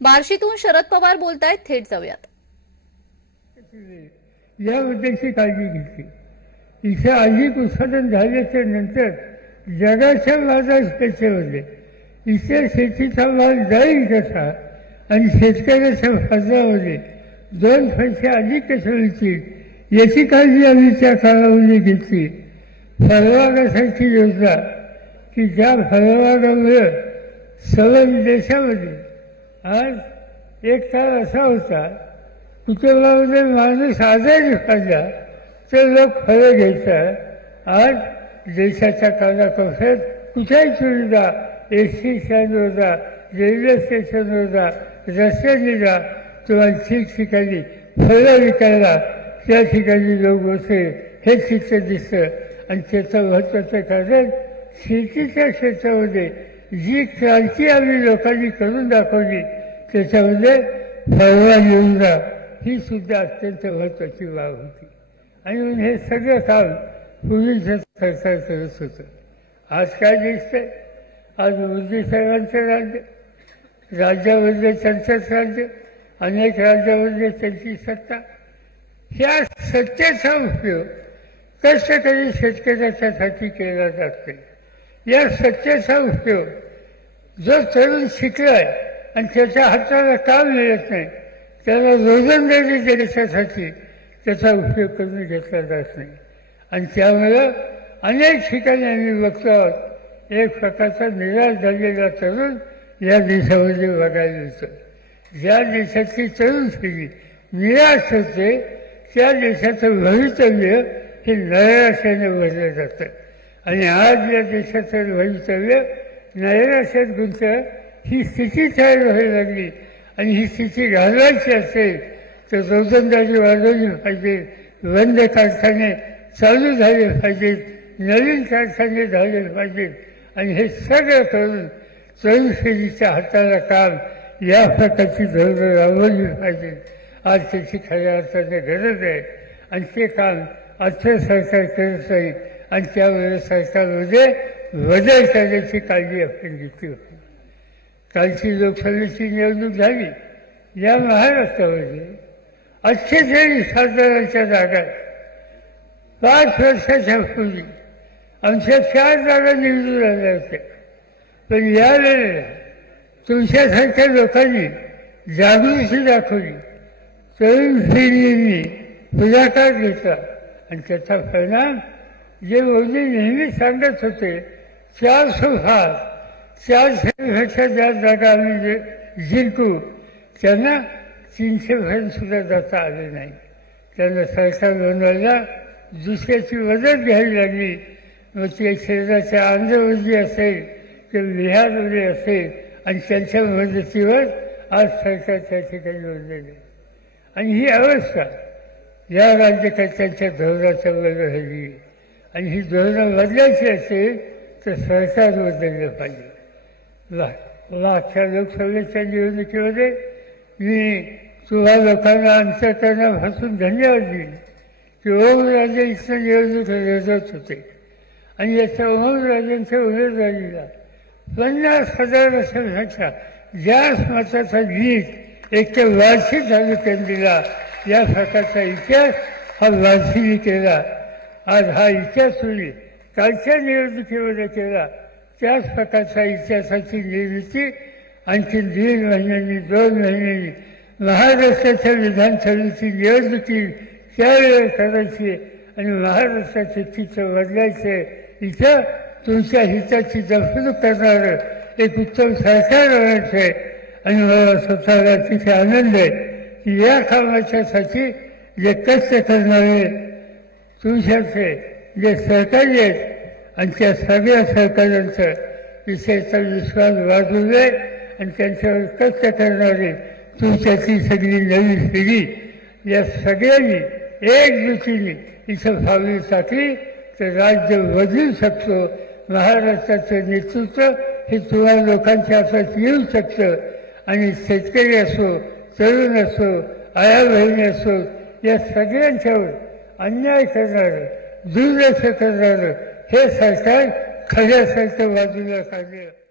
बार्शीतून शरद पवार बोलतायत, थेट जाऊयात. याबद्दलची काळजी घेतली. इथे अधिक उत्पादन झाल्याच्या नंतर जगाच्या बाजारपेठेमध्ये इथे शेतीचा माल जाईल कसा आणि शेतकऱ्याच्या बाजारामध्ये 2 पैसे अधिक कसे मिळतील याची काळजी आम्ही त्या काळामध्ये घेतली. फळबागासारखी योजना की ज्या फळबागामुळे सर्व देशामध्ये आज एक काळ असा होता कुटुंबामध्ये माणूस आजारी पडला तर लोक फळं घ्यायचं. आज देशाच्या कानाकोपऱ्यात कुठेही सुविधा एसटी स्टँडवरचा, रेल्वे स्टेशनवरचा, रस्त्याने जा तुम्हाला ठिकठिकाणी फळं विकायला त्या ठिकाणी लोक बसले हे चित्र दिसतं. आणि त्याचं महत्त्वाचं कारण शेतीच्या क्षेत्रामध्ये जी क्रांती आम्ही लोकांनी करून दाखवली त्याच्यामध्ये फळबाग योजना ही सुद्धा अत्यंत महत्त्वाची बाब होती. आणि म्हणून हे सगळं काम पूर्वीचं सरकार करत होतं. आज काय दिसतंय? आज मोदी साहेबांचं राज्य, राज्यामध्ये त्यांचंच राज्य, अनेक राज्यामध्ये त्यांची सत्ता. ह्या सत्तेचा उपयोग कष्टकरी शेतकऱ्याच्यासाठी केला जात नाही. या सत्तेचा उपयोग जो तरुण शिकलाय आणि त्याच्या हाताला काम मिळत नाही त्याला रोजंदारी देण्यासाठी त्याचा उपयोग करून घेतला जात नाही. आणि त्यामुळं अनेक ठिकाणी आम्ही बघतो आहोत एक प्रकारचा निराश झालेला तरुण या देशामध्ये बघायला मिळतो. ज्या देशाची तरुण पिढी निराश होते त्या देशाचं भवितव्य हे नैराश्याने भरलं जातं. आणि आज या देशाचं भवितव्य नैराश्यात गुंतलं. ही स्थिती तयार व्हायला लागली आणि ही स्थिती घालवायची असेल तर रोजंदारी वाढवली पाहिजे, बंद कारखाने चालू झाले पाहिजेत, नवीन कारखाने झाले पाहिजेत. आणि हे सगळं करून तरुण पिढीच्या हाताला काम या प्रकारची धोरणं राबवली पाहिजेत. आज त्याची खऱ्या अर्थाने गरज आहे आणि ते काम आजचं सरकार करत नाही. आणि त्यामुळे सरकारमध्ये बदल करण्याची काळजी आपण घेतली होती. कालची लोकसभेची निवडणूक झाली. या महाराष्ट्रामध्ये 48 खासदारांच्या जागा 5 वर्षाच्या पूर्वी आमच्या 4 जागा निवडून आल्या होत्या. पण यावेळेला तुमच्यासारख्या लोकांनी जागृती दाखवली, तरुण पिढींनी पुढाकार घेतला आणि त्याचा परिणाम जे मोदी नेहमी सांगत होते 400 पार 400पेक्षा जास्त जागा आम्ही जिंकू, त्यांना 300 पर्यंत सुद्धा जाता आले नाही. त्यांना सरकार बनवायला दुसऱ्याची मदत घ्यावी लागली. मग ते शेजारच्या आंध्रमध्ये असेल किंवा बिहारमध्ये असेल आणि त्यांच्या मदतीवर आज सरकार त्या ठिकाणी बनलेलं आहे. आणि ही अवस्था या राज्यकर्त्यांच्या धोरणाच्या वर राहिली आहे. आणि ही धोरणं बदलायची असेल तर सरकार बदललं पाहिजे. मागच्या लोकसभेच्या निवडणुकीमध्ये मी तुम्हा लोकांना अंतःकरणापासून धन्यवाद दिले की ओमराजे इथं निवडणूक लढत होते आणि याच्या ओमराजेंच्या उमेदवारीला 50,000पेक्षा जास्त मताचा लीड एक तर बार्शी तालुक्यात दिला. या प्रकारचा इतिहास हा बार्शीने केला. आज हा इतिहास होईल कालच्या निवडणुकीमध्ये केला. त्याच प्रकारचा इतिहासाची निर्मिती आणखी 1.5 महिन्यांनी 2 महिन्यांनी महाराष्ट्राच्या विधानसभेची निवडणुकी त्यावेळेला करायची आणि महाराष्ट्राचे चित्र बदलायचे. इथं तुमच्या हिताची जपणूक करणारं एक उत्तम सरकार होण्याचं आहे. आणि मला स्वतःला तिथे आनंद आहे की या कामाच्यासाठी जे कष्ट करणारे तुमच्याचे जे सहकारी आहेत आणि त्या सगळ्या सहकार्यांचं विषयाचा विश्वास वाढू नये आणि त्यांच्यावर कष्ट करणारे तुमच्याची सगळी नवी पिढी या सगळ्यांनी एकजुटीने इथं पावली टाकली तर राज्य बदलू शकतो. महाराष्ट्राचं नेतृत्व हे तुम्हा लोकांच्या हातात येऊ शकतं. आणि शेतकरी असो, तरुण असो, आया बहिणी असो, या सगळ्यांच्यावर अन्याय करणारं, दुर्लक्ष करणारं हे सरकार खऱ्यासारखं बाजूला काढलं.